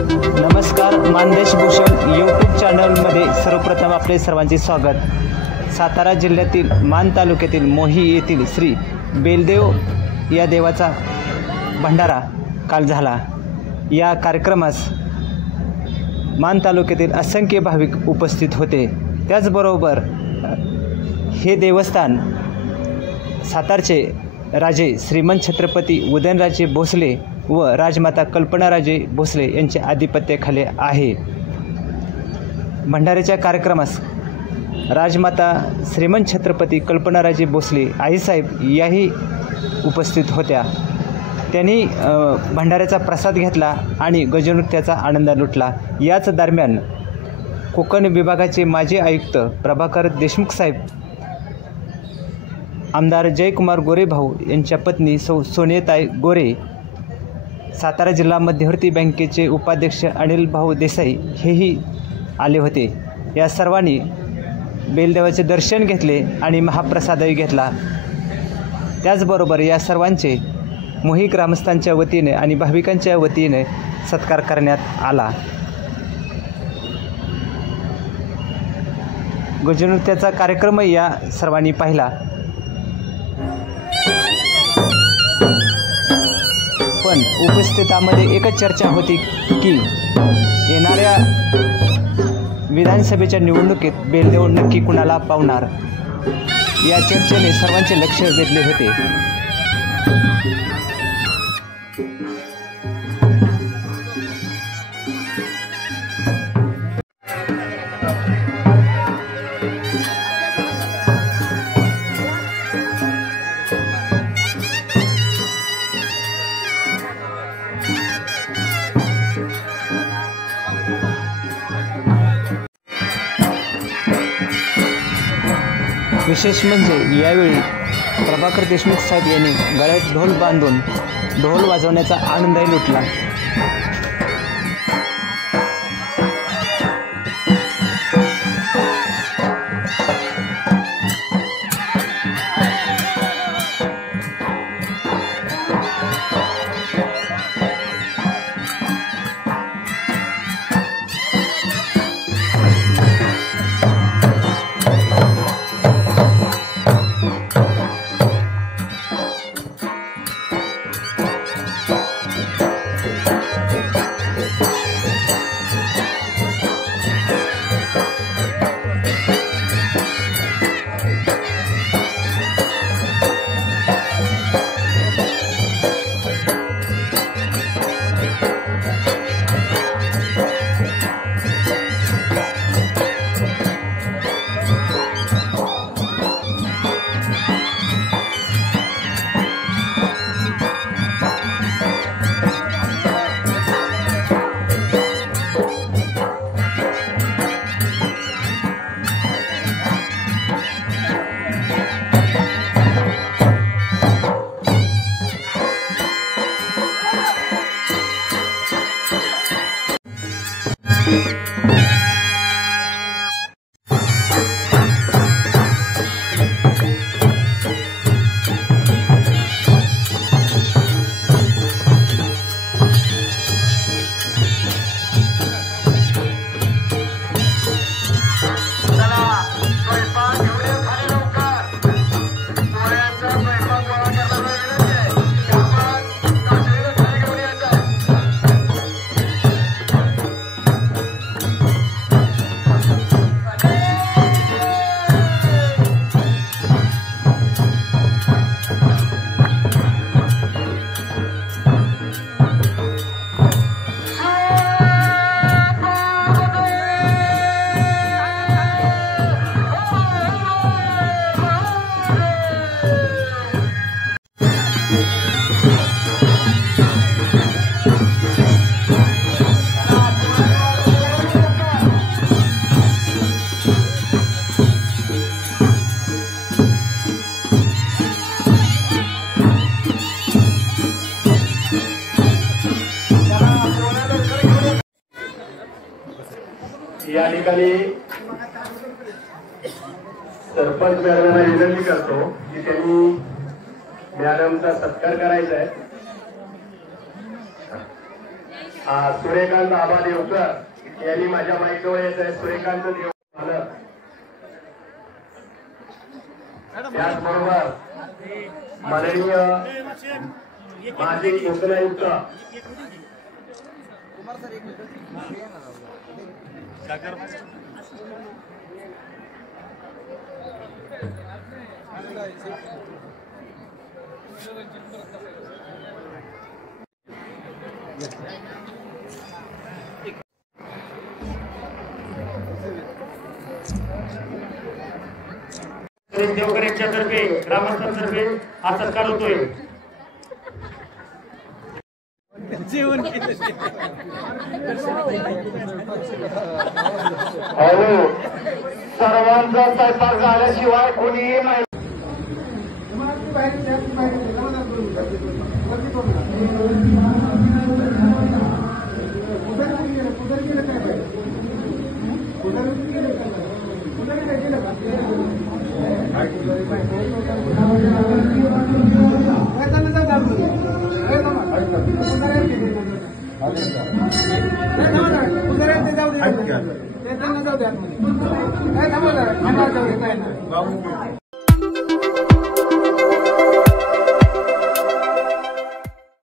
नमस्कार, मानदेश भूषण यूट्यूब चॅनलमध्ये सर्वप्रथम आपले सर्वांचे स्वागत। सातारा जिल्ह्यातील मान तालुक्यातील मोही येथील श्री बेलदेव या देवाचा भंडारा काल झाला। या कार्यक्रमास मान तालुक्यातील असंख्य भाविक उपस्थित होते। त्याचबरोबर हे देवस्थान सातारचे राजे श्रीमंत छत्रपती उदयनराजे भोसले व राजमाता कल्पनाराजे भोसले यांच्या आधिपत्याखाली आहे। भंडाऱ्याच्या कार्यक्रमास राजमाता श्रीमंत छत्रपती कल्पनाराजे भोसले आईसाहेब याही उपस्थित होत्या। त्यांनी भंडाऱ्याचा प्रसाद घेतला आणि गजनृत्याचा आनंद लुटला। याच दरम्यान कोकण विभागाचे माजी आयुक्त प्रभाकर देशमुख साहेब, आमदार जयकुमार गोरे भाऊ यांच्या पत्नी सोनियाताई गोरे, सातारा जिल्हा मध्यवर्ती बँकेचे उपाध्यक्ष अनिल भाऊ देसाई हेही आले होते। या सर्वांनी बेलदेवाचे दर्शन घेतले आणि महाप्रसादही घेतला। त्याचबरोबर या सर्वांचे मोही ग्रामस्थांच्या वतीने आणि भाविकांच्या वतीने सत्कार करण्यात आला। गजनृत्याचा कार्यक्रम या सर्वांनी पाहिला। पण उपस्थितांमध्ये एकच चर्चा होती की येणाऱ्या विधानसभेच्या निवडणुकीत बेलदेव नक्की कुणाला पावणार, या चर्चेने सर्वांचे लक्ष वेधले होते। विशेष म्हणजे यावेळी प्रभाकर देशमुख साहेब यांनी गळ्यात ढोल बांधून ढोल वाजवण्याचा आनंदही लुटला। या ठिकाणी सरपंच मॅडमला विनंती करतो की त्यांनी मॅडमचा सत्कार करायचा आहे। सूर्यकांत आबा देवकर यांनी माझ्या माईकजवळ येत आहे. सूर्यकांत देवकर झालं. त्याचबरोबर माननीय माजी कोकण आयुक्त देवकर यांच्यातर्फे ग्रामस्थांतर्फे हा सत्कार होतोय. सर्वांचा स्वयंपाक झाल्याशिवाय कोणीही माहिती जाऊ द्या.